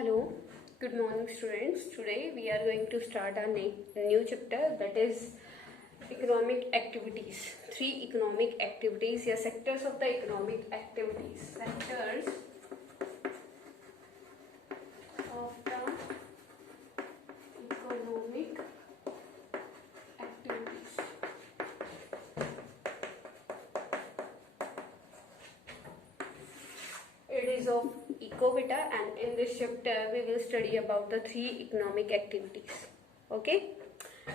Hello, good morning students. Today we are going to start our new chapter, that is economic activities. Three economic activities, या sectors of the economic activities. Sectors of the economic activities. It is of Ecovita, and in this chapter we will study about the three economic activities. Okay,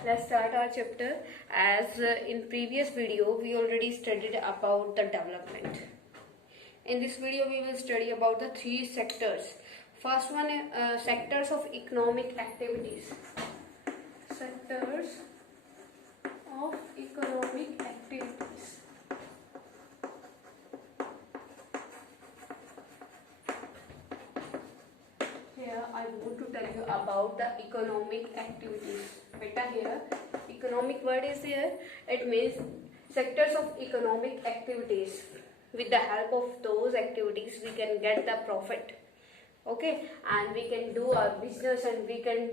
let's start our chapter. As in previous video we already studied about the development. In this video we will study about the three sectors. First one, sectors of economic activities. Sectors of economic activities. Here I want to tell you about the economic activities. Beta, here economic word is here. It means sectors of economic activities. With the help of those activities we can get the profit. Okay, and we can do our business and we can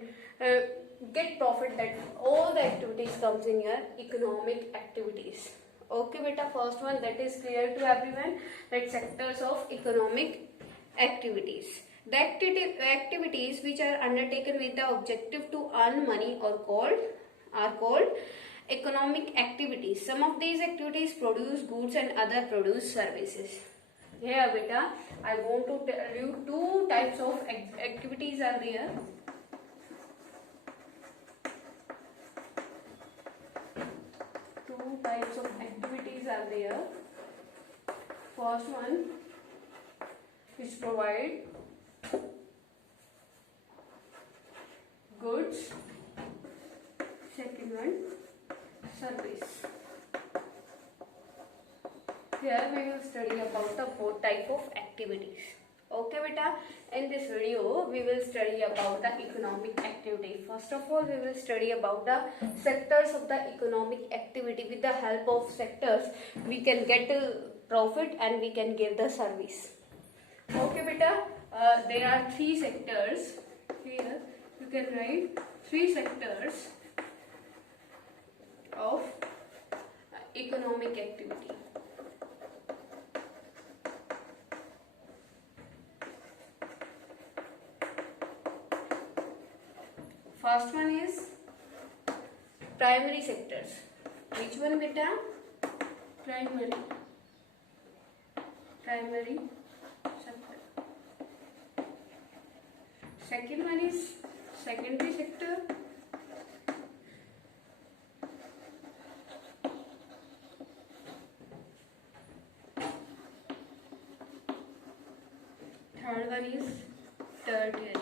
get profit. That all the activities comes in your economic activities. Okay beta, first one, that is clear to everyone, that sectors of economic activities. The activities which are undertaken with the objective to earn money are called economic activities. Some of these activities produce goods and other produce services. Here beta, I want to tell you two types of activities are there. Two types of activities are there. First one is provide goods. Second one, service. Here we will study about the both type of activities. Okay beta, in this video we will study about the economic activity. First of all we will study about the sectors of the economic activity. With the help of sectors we can get profit and we can give the service. Okay beta, there are three sectors. Here you can write three sectors of economic activity. First one is primary sectors. Which one beta? Primary sector. Second one is secondary sector. Third one is tertiary.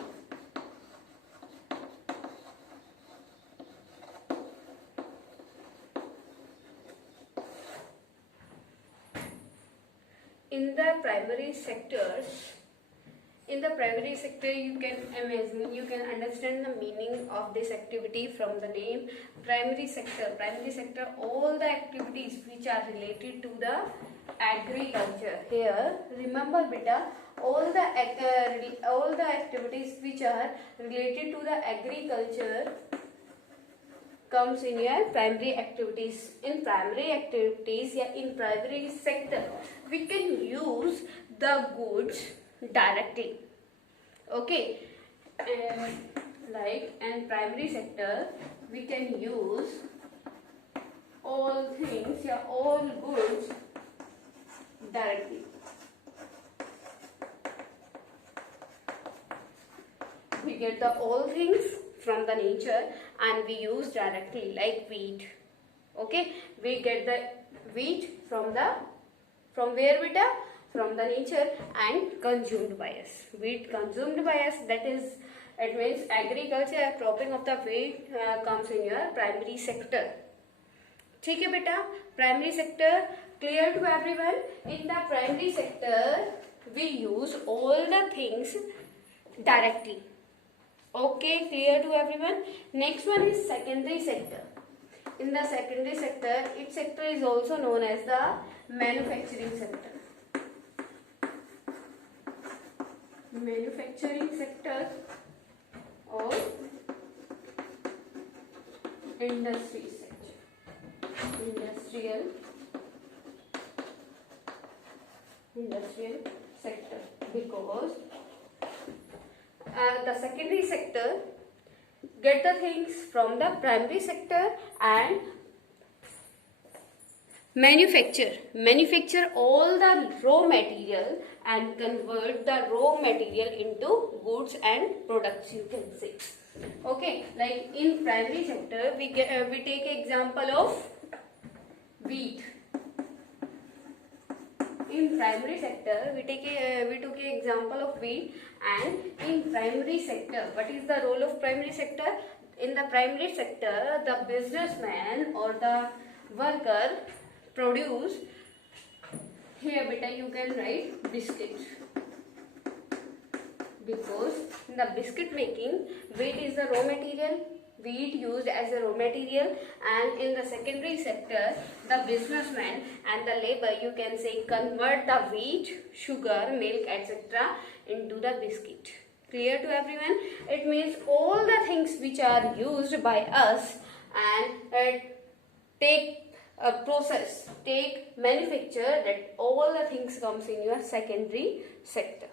In the primary sector you can imagine, you can understand the meaning of this activity from the name primary sector. Primary sector, all the activities which are related to the agriculture. Here remember beta, all the activities which are related to the agriculture comes in your primary activities. In primary activities, in primary sector we can use the goods directly. Okay, like in primary sector we can use all things, all goods directly. We get the all things from the nature and we use directly, like wheat. Okay, we get the wheat from where beta? From the nature and consumed by us. Wheat consumed by us, that is, it means agriculture, cropping of the wheat comes in your primary sector. ठीक है बेटा, primary sector clear to everyone. In the primary sector we use all the things directly. Okay, clear to everyone. Next one is secondary sector. In the secondary sector, its sector is also known as the manufacturing sector. manufacturing sector or industry sector, industrial sector, because the secondary sector get the things from the primary sector and manufacture all the raw material and convert the raw material into goods and products, you can say. Okay, like in primary sector we take example of wheat. In primary sector we took an example of wheat. And in primary sector, what is the role of primary sector? In the primary sector, the businessman or the worker produce, here beta you can write biscuits, because in the biscuit making wheat is the raw material, wheat used as a raw material. And in the secondary sector, the businessman and the labor, you can say, convert the wheat, sugar, milk, etc. into the biscuit. Clear to everyone? It means all the things which are used by us and take manufacture, that all the things comes in your secondary sector.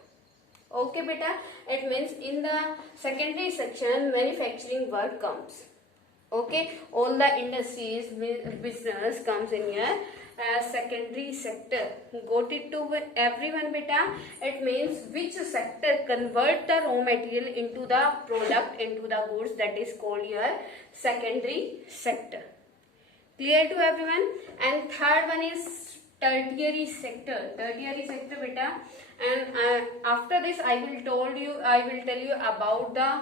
Okay beta, it means in the secondary section manufacturing work comes. Okay, all the industries, business comes in your secondary sector. Got it to everyone beta? It means which sector convert the raw material into the product, into the goods, that is called your secondary sector. Clear to everyone? And third one is tertiary sector. Tertiary sector beta. And after this I will tell you about the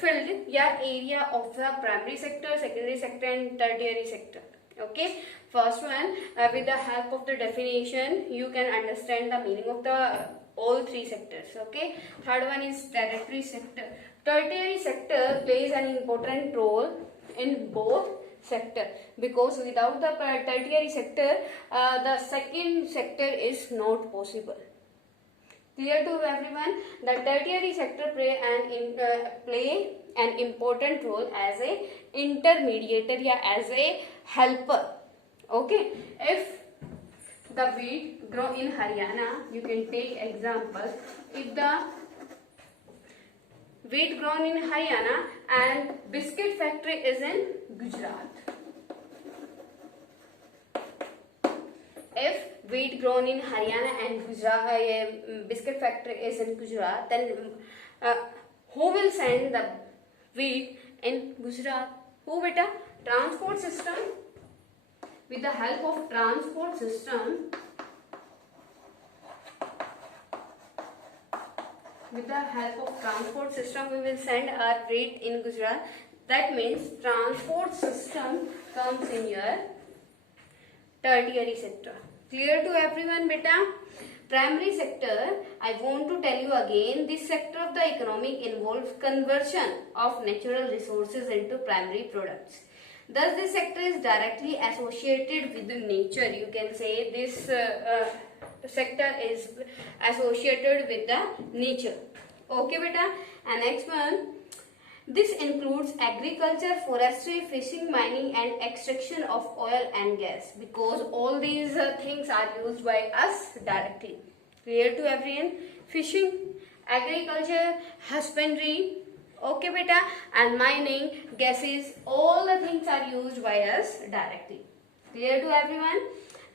field area of the primary sector, secondary sector and tertiary sector. Okay, first one, with the help of the definition you can understand the meaning of the all three sectors. Okay, third one is tertiary sector. Tertiary sector plays an important role in both sector, because without the tertiary sector the second sector is not possible. Clear to everyone? The tertiary sector play an important role as a intermediary, as a helper. Okay, if the wheat grow in Haryana, you can take example. If the wheat grown in Haryana and biscuit factory is in Gujarat. If wheat grown in Haryana and Gujarat, biscuit factory is in Gujarat, then who will send the wheat in Gujarat? Who beta? Transport system. With the help of transport system, we will send our wheat in Gujarat. That means transport system comes in your tertiary sector. Clear to everyone beta? Primary sector, I want to tell you again, this sector of the economic involves conversion of natural resources into primary products. Thus this sector is directly associated with nature. You can say this sector is associated with the nature. Okay beta? And next one, this includes agriculture, forestry, fishing, mining and extraction of oil and gas, because all these things are used by us directly. Clear to everyone? Fishing, agriculture, husbandry, okay beta, and mining, gases, all the things are used by us directly. Clear to everyone?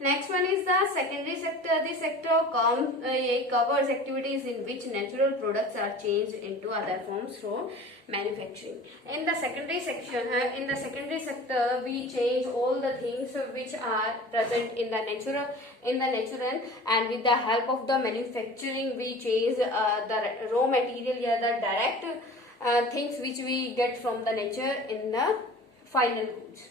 Next one is the secondary sector. This sector covers activities in which natural products are changed into other forms through manufacturing. In the secondary section, in the secondary sector, we change all the things which are present in the natural, and with the help of the manufacturing, we change the raw material, the direct things which we get from the nature in the final goods.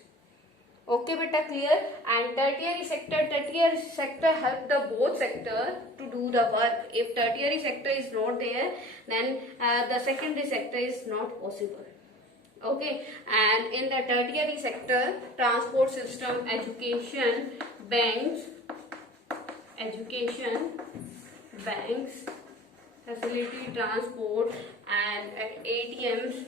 Okay beta, clear? And tertiary sector help the both sector to do the work. If tertiary sector is not there, then the secondary sector is not possible. Okay, and in the tertiary sector, transport system, education, banks, facility, transport, and ATMs.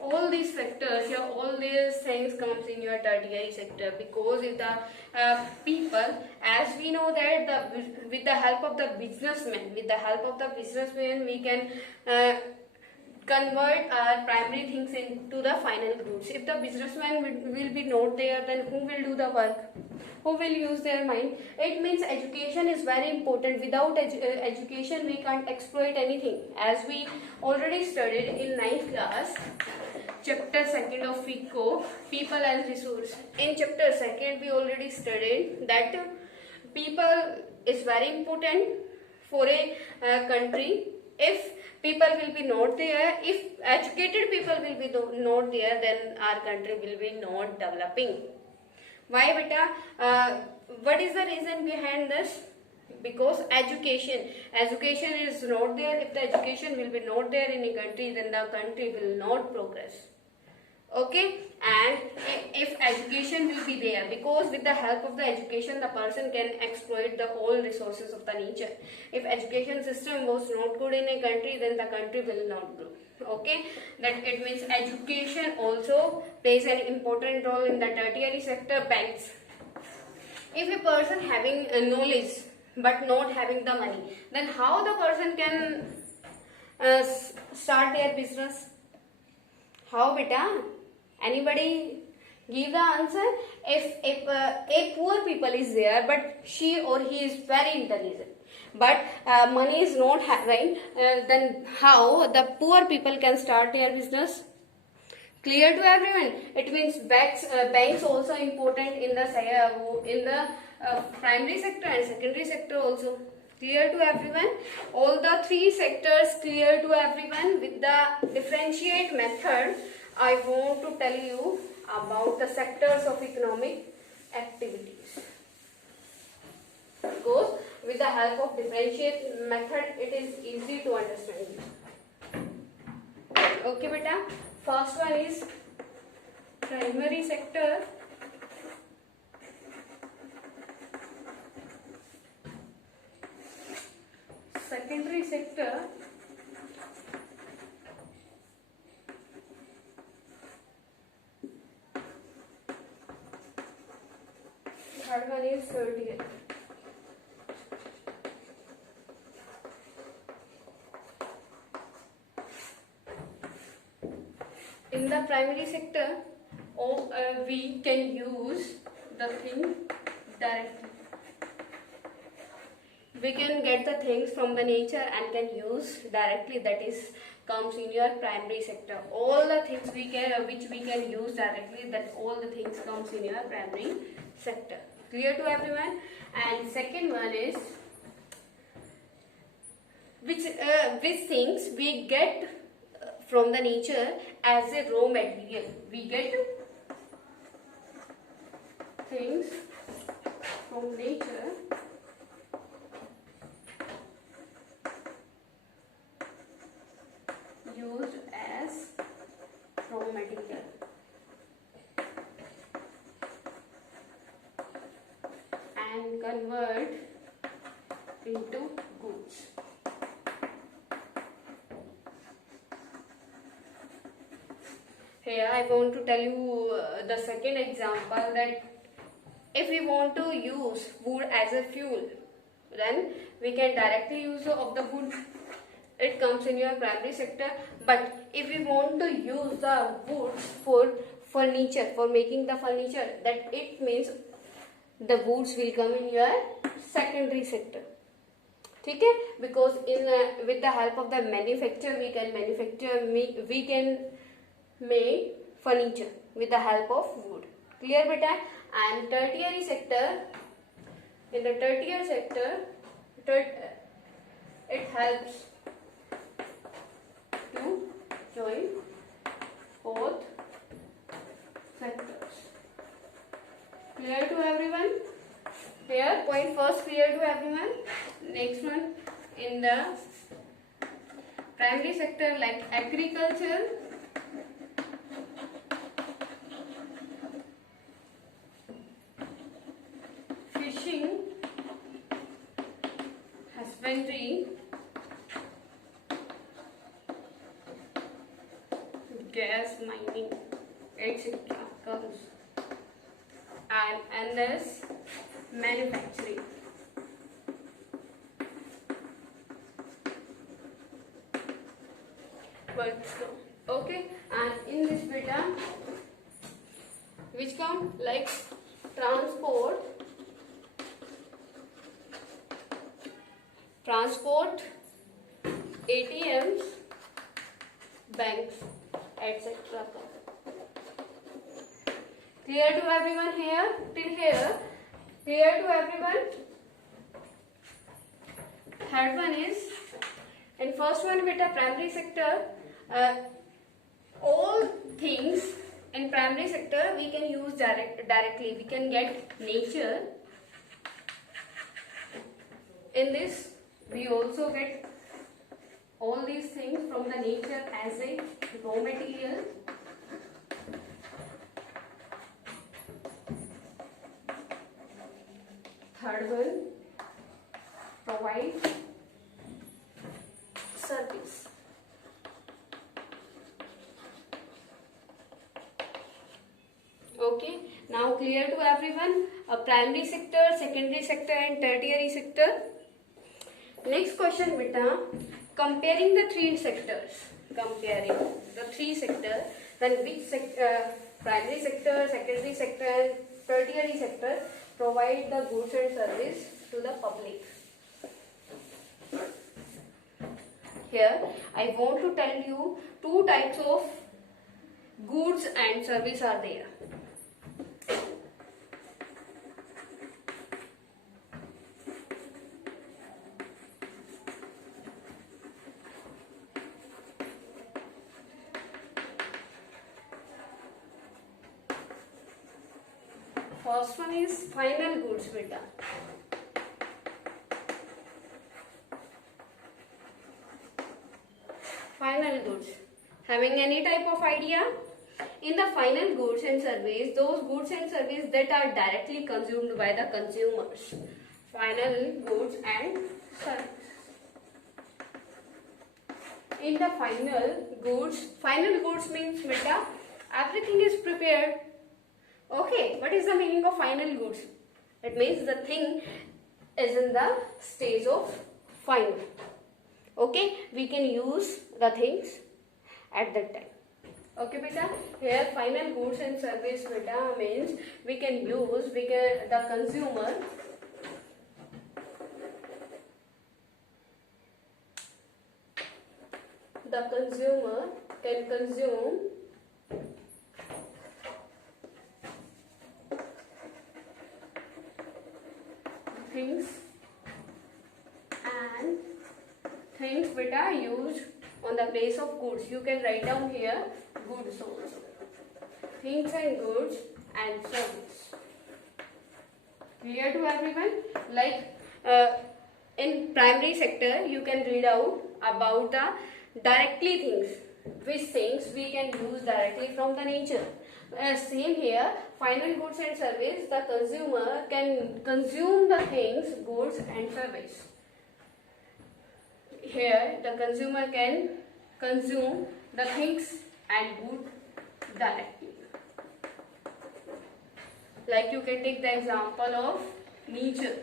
All these sectors, yeah, all these things comes in your tertiary sector, because if the people, as we know that with the help of the businessmen, we can convert our primary things into the final goods. If the businessman will be not there, then who will do the work? Who will use their mind? It means education is very important. Without education, we can't exploit anything. As we already studied in 9th class, chapter 2nd of FICO, people as resource. In chapter 2nd, we already studied that people is very important for a country. If people will be not there, if educated people will be not there, then our country will be not developing. Why beta? What is the reason behind this? Because education is not there. If the education will be not there in a country, then the country will not progress. Okay, and if education will be there, because with the help of the education, the person can exploit the whole resources of the nature. If education system was not good in a country, then the country will not grow. Okay, that it means education also plays an important role in the tertiary sector. Banks, if a person having knowledge but not having the money, then how the person can start their business? How beta? Anybody give the answer? If a poor people is there, but she or he is very intelligent, but money is not having, then how the poor people can start their business? Clear to everyone? It means banks also important in the primary sector and secondary sector also. Clear to everyone? All the three sectors clear to everyone. With the differentiate method, I want to tell you about the sectors of economic activities. Because with the help of differentiate method, it is easy to understand. Okay, beta. First one is primary sector. Secondary sector. Third one is tertiary. In the primary sector, we can use the thing directly. We can get the things from the nature and can use directly. That is comes in your primary sector. All the things which we can use directly, that all the things comes in your primary sector. Clear to everyone? And second one is which things we get from the nature as a raw material. We get things from nature used as raw material. And convert into goods. Here I want to tell you the second example, that if we want to use wood as a fuel, then we can directly use of the wood. It comes in your primary sector. But if we want to use the woods for furniture, for making the furniture, that it means the woods will come in your secondary sector. Okay? Because with the help of the manufacture, we can make furniture with the help of wood. Clear beta? And tertiary sector, in the tertiary sector, it helps to join both sectors. Clear to everyone? Here, point first clear to everyone. Next one, in the primary sector, like agriculture, fishing, husbandry, as manufacturing. Okay, and in this beta, which come like transport, ATMs, banks, etc. Clear to everyone here? Till here? Clear to everyone? Third one is, and first one with a primary sector, all things in primary sector we can use directly. We can get nature. In this, we also get all these things from the nature as a raw material. Third one, provide service. Okay, now clear to everyone? A primary sector, secondary sector and tertiary sector. Next question beta, comparing the three sectors. Comparing the three sectors, then which primary sector, secondary sector and tertiary sector provide the goods and service to the public. Here I want to tell you two types of goods and service are there. First one is final goods beta. Final goods. Having any type of idea? In the final goods and service, those goods and service that are directly consumed by the consumers. Final goods and service. In the final goods means beta, everything is prepared. Okay, what is the meaning of final goods? It means the thing is in the stage of final. Okay, we can use the things at that time. Okay, beta. Here final goods and service beta means the consumer can consume things and things beta used on the base of goods. You can write down here goods also. Things and goods and service. Clear to everyone? Like in primary sector, you can read out about the directly things. Which things we can use directly from the nature. Same here, final goods and service, the consumer can consume the things, goods and service. Here, the consumer can consume the things and goods directly. Like you can take the example of nature.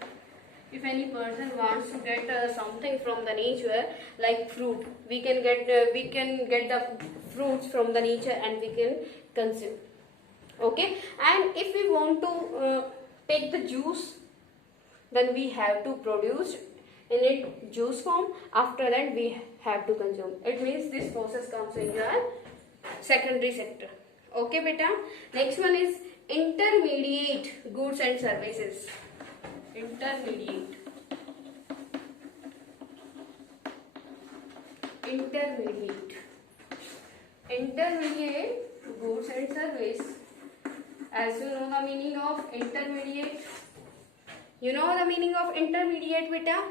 If any person wants to get something from the nature, like fruit, we can get the fruits from the nature and we can consume. Okay, and if we want to take the juice, then we have to produce in it juice form. After that, we have to consume. It means this process comes in your secondary sector. Okay, beta. Next one is intermediate goods and services. Intermediate goods and service. As you know the meaning of intermediate, you know the meaning of intermediate beta?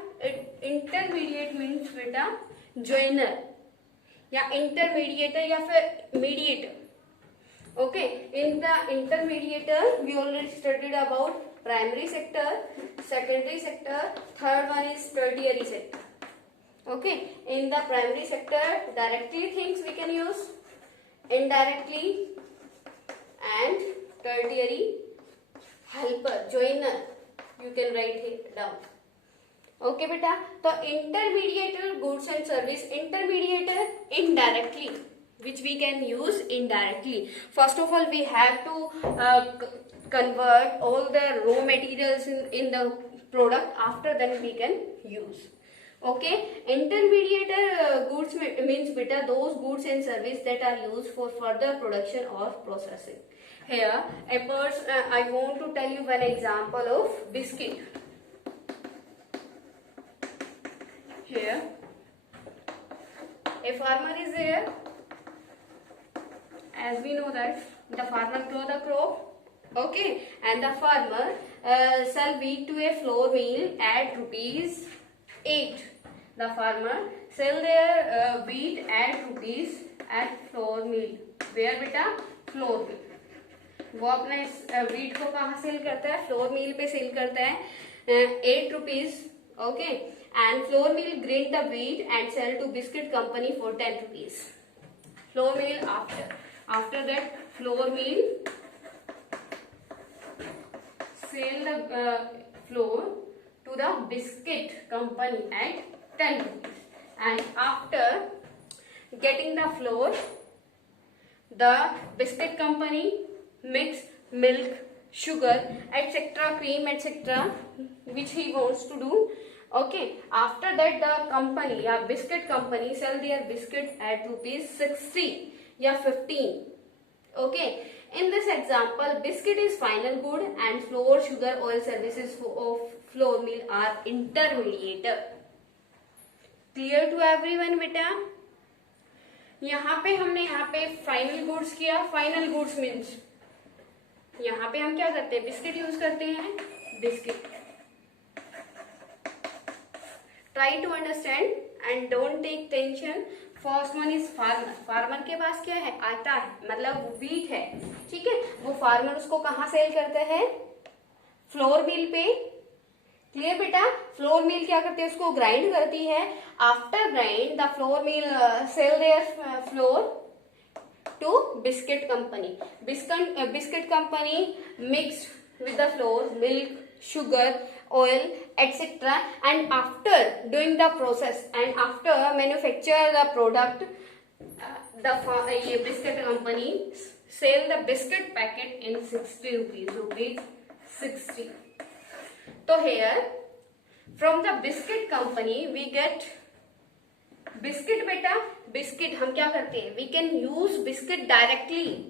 Intermediate means beta joiner या intermediator या फिर mediator. Okay, in the intermediator we already studied about primary sector, secondary sector, third one is tertiary sector. Okay, in the primary sector directly things we can use, indirectly and tertiary helper, joiner, you can write it down. Okay beta, तो intermediator goods and service, intermediator indirectly, which we can use indirectly. First of all we have to convert all the raw materials in the product, after then we can use. Okay, intermediator goods means beta those goods and service that are used for further production or processing. Here I want to tell you one example of biscuit. Here a farmer is there, as we know that the farmer grow the crop, okay, and the farmer sell wheat to a flour mill at rupees 8. The farmer sell their wheat at rupees at flour mill. Where beta? flour mill. वो अपने wheat को कहाँ cell करता है? flour mill पे cell करता है 8 rupees. Okay, and flour mill grind the wheat and sell to biscuit company for 10 rupees. Flour mill after that flour mill sell the flour to the biscuit company at 10 rupees, and after getting the flour, the biscuit company mix milk, sugar, etc., cream, etc., which he wants to do. Okay, after that the company या biscuit company sell their biscuit at rupees 60 या 15. Okay, in this example biscuit is final good and flour, sugar, oil, services of flour mill are intermediate. Clear to everyone बेटा? यहाँ पे हमने final goods किया. Final goods means यहाँ पे हम क्या करते हैं? बिस्किट यूज करते हैं. Biscuit. Try to understand and don't take tension. First one is farmer. Farmer के पास क्या है? आटा है, मतलब व्हीट है. ठीक है, वो फार्मर उसको कहाँ सेल करता है? फ्लोर मिल पे. क्लियर बेटा? फ्लोर मिल क्या करती है? उसको ग्राइंड करती है. After grind the flour mill sell their flour to biscuit company. Biscuit company mix with the flour, milk, sugar, oil, etc. And after doing the process and after manufacture the product, the biscuit company sell the biscuit packet in 60 rupees. Rupees 60. So here from the biscuit company we get biscuit. बेटा biscuit हम क्या करते हैं? We can use biscuit directly.